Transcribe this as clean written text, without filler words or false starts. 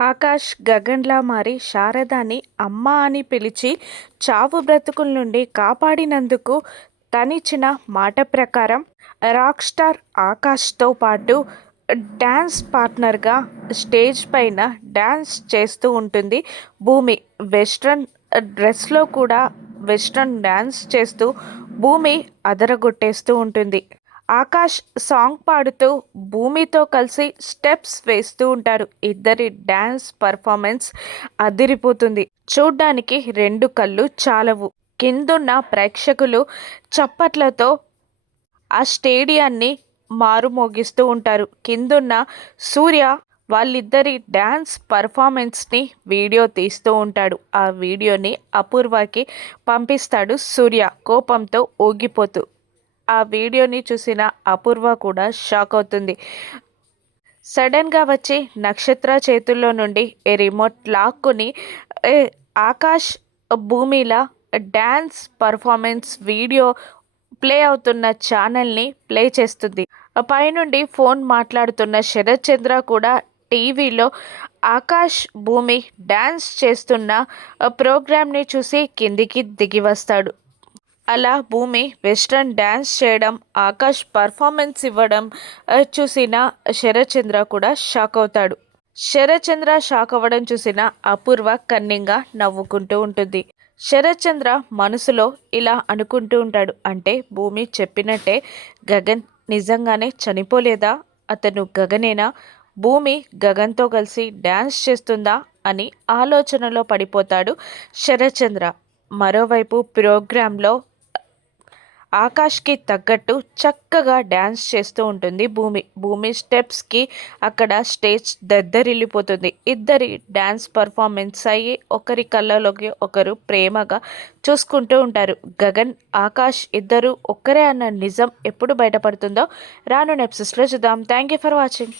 ఆకాష్ గగన్‌లా మారి శారదాని అమ్మ అని పిలిచి చావు బ్రతుకుల నుండి కాపాడినందుకు తనిచ్చిన మాట ప్రకారం రాక్ స్టార్ ఆకాష్‌తో పాటు డాన్స్ పార్ట్నర్‌గా స్టేజ్ పైన డాన్స్ చేస్తూ ఉంటుంది భూమి. వెస్ట్రన్ డ్రెస్‌లో కూడా వెస్ట్రన్ డాన్స్ చేస్తూ భూమి అదరగొట్టేస్తూ ఉంటుంది. ఆకాష్ సాంగ్ పాడుతూ భూమితో కలిసి స్టెప్స్ వేస్తూ ఉంటారు. ఇద్దరి డ్యాన్స్ పర్ఫార్మెన్స్ అదిరిపోతుంది. చూడ్డానికి రెండు కళ్ళు చాలవు. కిందున్న ప్రేక్షకులు చప్పట్లతో ఆ స్టేడియాన్ని మారుమోగిస్తూ ఉంటారు. కిందున్న సూర్య వాళ్ళిద్దరి డ్యాన్స్ పర్ఫార్మెన్స్ని వీడియో తీస్తూ ఉంటాడు. ఆ వీడియోని అపూర్వకి పంపిస్తాడు సూర్య కోపంతో ఊగిపోతూ. ఆ వీడియోని చూసిన అపూర్వ కూడా షాక్ అవుతుంది. సడన్గా వచ్చి నక్షత్ర చేతుల్లో నుండి రిమోట్ లాక్కుని ఏ ఆకాష్ భూమిలా డ్యాన్స్ పర్ఫార్మెన్స్ వీడియో ప్లే అవుతున్న ఛానల్ని ప్లే చేస్తుంది. పైనుండి ఫోన్ మాట్లాడుతున్న శరత్ చంద్ర కూడా టీవీలో ఆకాష్ భూమి డ్యాన్స్ చేస్తున్న ప్రోగ్రామ్ని చూసి కిందికి దిగి వస్తాడు. అలా భూమి వెస్ట్రన్ డ్యాన్స్ చేయడం, ఆకాష్ పర్ఫార్మెన్స్ ఇవ్వడం చూసిన శరత్చంద్ర కూడా షాక్ అవుతాడు. శరత్చంద్ర షాక్ అవ్వడం చూసిన అపూర్వ కన్నింగా నవ్వుకుంటూ ఉంటుంది. శరత్చంద్ర మనసులో ఇలా అనుకుంటూ ఉంటాడు, అంటే భూమి చెప్పినట్టే గగన్ నిజంగానే చనిపోలేదా? అతను గగనేనా? భూమి గగన్తో కలిసి డ్యాన్స్ చేస్తుందా అని ఆలోచనలో పడిపోతాడు శరత్చంద్ర. మరోవైపు ప్రోగ్రాంలో ఆకాష్కి తగ్గట్టు చక్కగా డ్యాన్స్ చేస్తూ ఉంటుంది భూమి. భూమి స్టెప్స్కి అక్కడ స్టేజ్ దద్దరిల్లిపోతుంది. ఇద్దరి డ్యాన్స్ పర్ఫార్మెన్స్ అయ్యి ఒకరి కళ్ళలోకి ఒకరు ప్రేమగా చూసుకుంటూ ఉంటారు. గగన్ ఆకాష్ ఇద్దరు ఒక్కరే అన్న నిజం ఎప్పుడు బయటపడుతుందో రాను ఎపిసోడ్స్లో చూద్దాం. Thank you for watching.